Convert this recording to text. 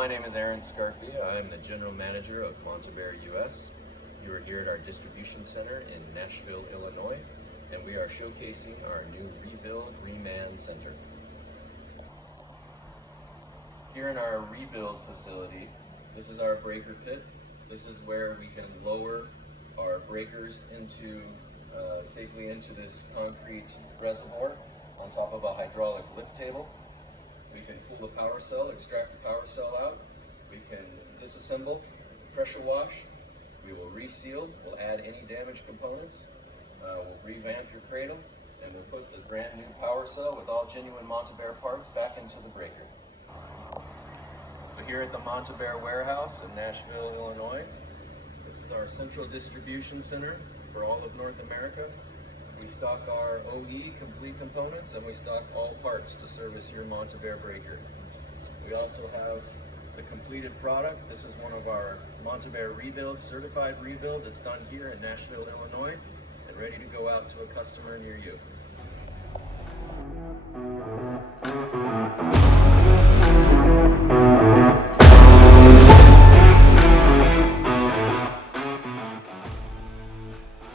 my name is Aaron Scarfia. I am the General Manager of Montabert US. You are here at our distribution center in Nashville, Illinois, and we are showcasing our new Rebuild Reman Center. Here in our rebuild facility, this is our breaker pit. This is where we can lower our breakers safely into this concrete reservoir on top of a hydraulic lift table. We can pull the power cell, extract the power cell out. We can disassemble, pressure wash. We will reseal, we'll add any damaged components. We'll revamp your cradle, and we'll put the brand new power cell with all genuine Montabert parts back into the breaker. So here at the Montabert warehouse in Nashville, Illinois, this is our central distribution center for all of North America. We stock our OE complete components, and we stock all parts to service your Montabert breaker. We also have the completed product. This is one of our Montabert rebuild, certified rebuild that's done here in Nashville, Illinois, and ready to go out to a customer near you.